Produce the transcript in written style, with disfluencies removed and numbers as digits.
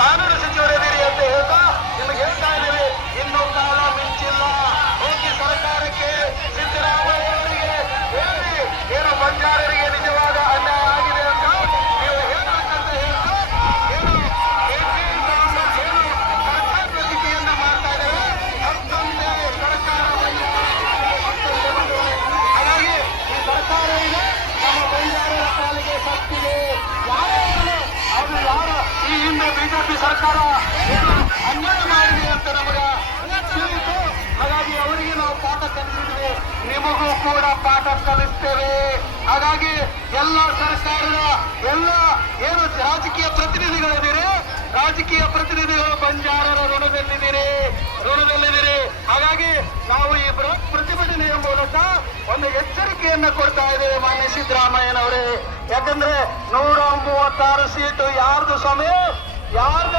ಕಾನೂನು ಸಚಿವರಿದ್ದೀರಿ ಅಂತ ಹೇಳ್ತಾ ನಿಮಗೆ ಹೇಳ್ತಾ ಇದ್ದೀವಿ, ಇನ್ನೂ ಕಾಲ ಮಿಂಚಿಲ್ಲ. ಹೋಗಿ ಸರ್ಕಾರಕ್ಕೆ ಸಿದ್ದರಾಮಯ್ಯ ಅವರಿಗೆ ಹೇಳಿ, ಏನು ಬಂಜಾರರಿಗೆ ನಿಜವಾದ ಅನ್ಯಾಯ ಆಗಿದೆ ಅಂತ ನೀವು ಹೇಳ್ಬೇಕಂತ ಹೇಳ್ತಾ ಏನು ಸರ್ಕಾರ ಪ್ರತಿಕೆಯನ್ನ ಮಾಡ್ತಾ ಇದ್ದೇವೆ. ಮತ್ತೊಂದೇ ಸರ್ಕಾರ ಹಾಗಾಗಿ ಈ ಸರ್ಕಾರ ಇದೆ ನಮ್ಮ ಬಂಜಾರರ ಪಾಲಿಗೆ ಸತ್ತಿದೆ. ಅದು ಯಾರು ಈ ಹಿಂದೆ ಬಿಜೆಪಿ ಸರ್ಕಾರ ಅನ್ಯಾಯ ಮಾಡಿದೆ ಅಂತ ನಮಗೆ ತಿಳಿಯಿತು. ಹಾಗಾಗಿ ಅವರಿಗೆ ನಾವು ಪಾಠ ಕಲಿಸಿದ್ವಿ, ನಿಮಗೂ ಕೂಡ ಪಾಠ ಕಲಿಸ್ತೇವೆ. ಹಾಗಾಗಿ ಎಲ್ಲ ಸರ್ಕಾರದ ಎಲ್ಲ ಏನು ರಾಜಕೀಯ ಪ್ರತಿನಿಧಿಗಳಿದ್ದೀರಿ, ರಾಜಕೀಯ ಪ್ರತಿನಿಧಿಗಳು ಬಂಜಾರರ ಋಣದಲ್ಲಿದ್ದೀರಿ. ಹಾಗಾಗಿ ನಾವು ಈ ಬೃಹತ್ ಪ್ರತಿಭಟನೆಯ ಮೂಲಕ ಒಂದು ಎಚ್ಚರಿಕೆಯನ್ನ ಕೊಡ್ತಾ ಇದ್ದೇವೆ ಮಾನ್ಯ ಸಿದ್ದರಾಮಯ್ಯನವರೇ. ಯಾಕಂದ್ರೆ 136 ಸೀಟು ಯಾರ್ದು ಸಮಯ, ಯಾರ್ದು